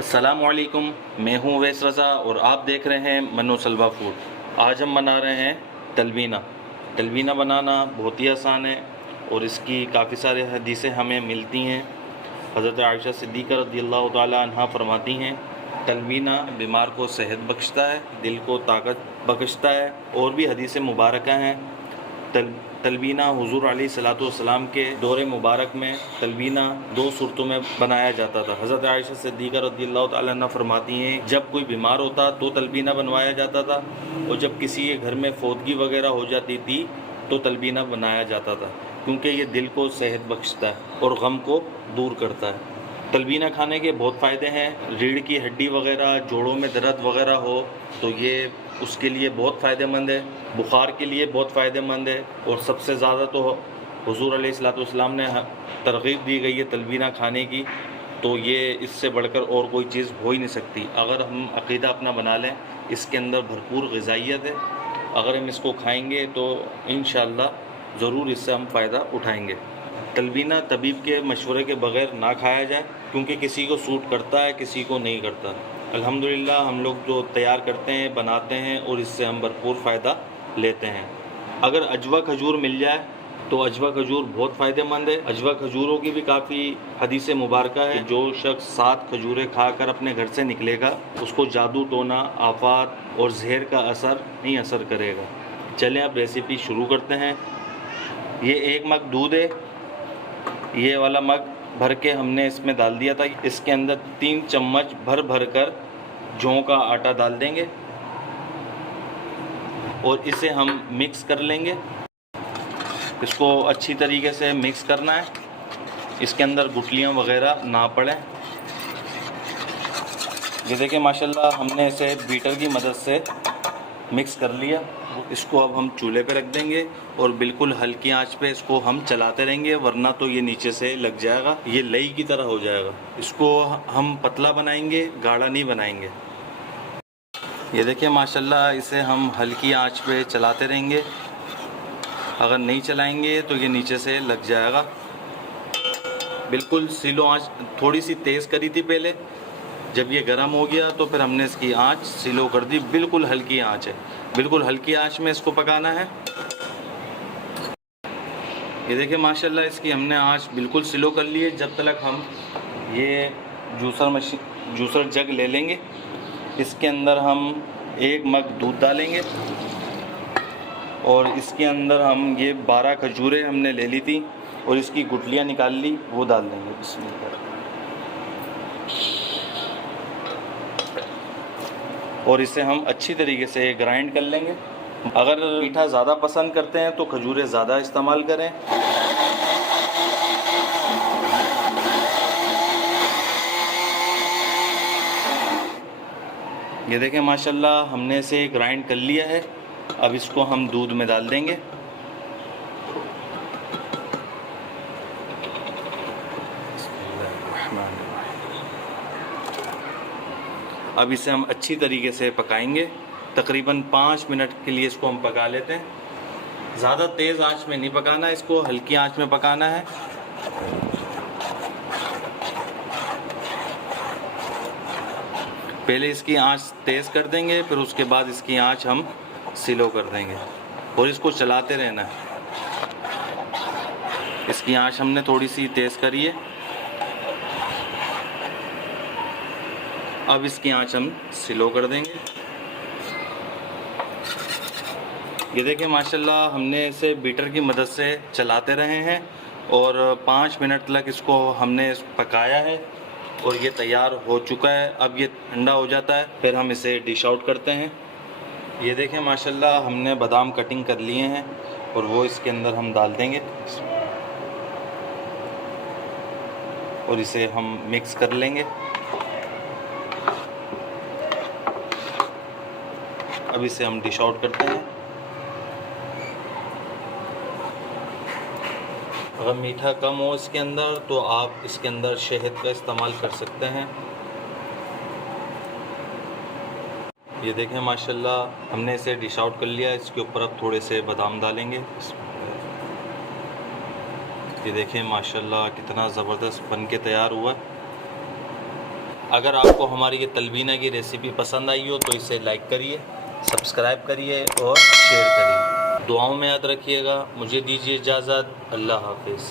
अस्सलामुअलैकुम, मैं हूँ वैस रज़ा और आप देख रहे हैं मनो सलवा फूड। आज हम बना रहे हैं तलवीना बनाना बहुत ही आसान है और इसकी काफ़ी सारे हदीसें हमें मिलती हैं। हज़रत आयशा सिद्दीक़ा रज़ियल्लाहु ताला अन्हा फरमाती हैं, तलवीना बीमार को सेहत बख्शता है, दिल को ताकत बख्शता है। और भी हदीसें मुबारका हैं। तलवीना हुज़ूर अलैहिस्सलातु वस्सलाम के दौरे मुबारक में तलवीना 2 सूरतों में बनाया जाता था। हज़रत आयशा सिद्दीक़ा रज़ियल्लाहु ताला अन्हा फरमाती हैं, जब कोई बीमार होता तो तलवीना बनवाया जाता था और जब किसी के घर में फौतगी वगैरह हो जाती थी तो तलवीना बनाया जाता था, क्योंकि ये दिल को सेहत बख्शता है और गम को दूर करता है। तलवीना खाने के बहुत फ़ायदे हैं। रीढ़ की हड्डी वगैरह, जोड़ों में दर्द वगैरह हो तो ये उसके लिए बहुत फ़ायदेमंद है। बुखार के लिए बहुत फ़ायदेमंद है और सबसे ज़्यादा तो हुज़ूर अलैहिस्सलातु वस्सलाम ने तरग़ीब दी गई है तलवीना खाने की, तो ये इससे बढ़कर और कोई चीज़ हो ही नहीं सकती। अगर हम अक़ीदा अपना बना लें, इसके अंदर भरपूर ग़िज़ाइयत है। अगर हम इसको खाएँगे तो इंशाअल्लाह ज़रूर इससे हम फ़ायदा उठाएँगे। तलवीना तबीब के मशवरे के बग़ैर ना खाया जाए, क्योंकि किसी को सूट करता है, किसी को नहीं करता। अल्हम्दुलिल्लाह हम लोग जो तैयार करते हैं, बनाते हैं और इससे हम भरपूर फ़ायदा लेते हैं। अगर अजवा खजूर मिल जाए तो अजवा खजूर बहुत फ़ायदेमंद है। अजवा खजूरों की भी काफ़ी हदीसें मुबारका है। जो शख्स 7 खजूरें खाकर अपने घर से निकलेगा, उसको जादू टोना, आफात और जहर का असर नहीं असर करेगा। चलें अब रेसिपी शुरू करते हैं। ये 1 मग दूध है, ये वाला मग भर के हमने इसमें डाल दिया था। इसके अंदर 3 चम्मच भर भर कर जौ का आटा डाल देंगे और इसे हम मिक्स कर लेंगे। इसको अच्छी तरीके से मिक्स करना है, इसके अंदर गुठलियाँ वगैरह ना पड़ें। ये देखिए माशाल्लाह हमने इसे बीटर की मदद से मिक्स कर लिया। इसको अब हम चूल्हे पे रख देंगे और बिल्कुल हल्की आंच पे इसको हम चलाते रहेंगे, वरना तो ये नीचे से लग जाएगा, ये लई की तरह हो जाएगा। इसको हम पतला बनाएंगे, गाढ़ा नहीं बनाएंगे। ये देखिए माशाल्लाह इसे हम हल्की आंच पे चलाते रहेंगे। अगर नहीं चलाएंगे तो ये नीचे से लग जाएगा। बिल्कुल स्लो आंच थोड़ी सी तेज़ करी थी पहले, जब ये गर्म हो गया तो फिर हमने इसकी आंच स्लो कर दी। बिल्कुल हल्की आंच है, बिल्कुल हल्की आंच में इसको पकाना है। ये देखिए माशाल्लाह इसकी हमने आंच बिल्कुल स्लो कर ली है। जब तक हम ये जूसर जग ले लेंगे, इसके अंदर हम 1 मग दूध डालेंगे और इसके अंदर हम ये 12 खजूरें हमने ले ली थी और इसकी गुठलियाँ निकाल ली, वो डाल देंगे। बिस्मिल्लाह। और इसे हम अच्छी तरीके से ग्राइंड कर लेंगे। अगर मीठा ज़्यादा पसंद करते हैं तो खजूरें ज़्यादा इस्तेमाल करें। ये देखें माशाल्लाह हमने इसे ग्राइंड कर लिया है। अब इसको हम दूध में डाल देंगे। अब इसे हम अच्छी तरीके से पकाएंगे। तकरीबन 5 मिनट के लिए इसको हम पका लेते हैं। ज़्यादा तेज़ आंच में नहीं पकाना, इसको हल्की आंच में पकाना है। पहले इसकी आंच तेज़ कर देंगे, फिर उसके बाद इसकी आंच हम स्लो कर देंगे और इसको चलाते रहना है। इसकी आंच हमने थोड़ी सी तेज़ करी है। अब इसकी आंच हम स्लो कर देंगे। ये देखिए माशाल्लाह हमने इसे बीटर की मदद से चलाते रहे हैं और 5 मिनट तक इसको हमने पकाया है और ये तैयार हो चुका है। अब ये ठंडा हो जाता है, फिर हम इसे डिश आउट करते हैं। ये देखें माशाल्लाह हमने बादाम कटिंग कर लिए हैं और वो इसके अंदर हम डाल देंगे और इसे हम मिक्स कर लेंगे। अब इसे हम डिश आउट करते हैं। अगर मीठा कम हो इसके अंदर तो आप इसके अंदर शहद का इस्तेमाल कर सकते हैं। ये देखें माशाल्लाह हमने इसे डिश आउट कर लिया। इसके ऊपर अब थोड़े से बादाम डालेंगे। ये देखें माशाल्लाह कितना ज़बरदस्त बन के तैयार हुआ। अगर आपको हमारी ये तलबीना की रेसिपी पसंद आई हो तो इसे लाइक करिए, सब्सक्राइब करिए और शेयर करिए। दुआओं में याद रखिएगा। मुझे दीजिए इजाज़त। अल्लाह हाफिज़।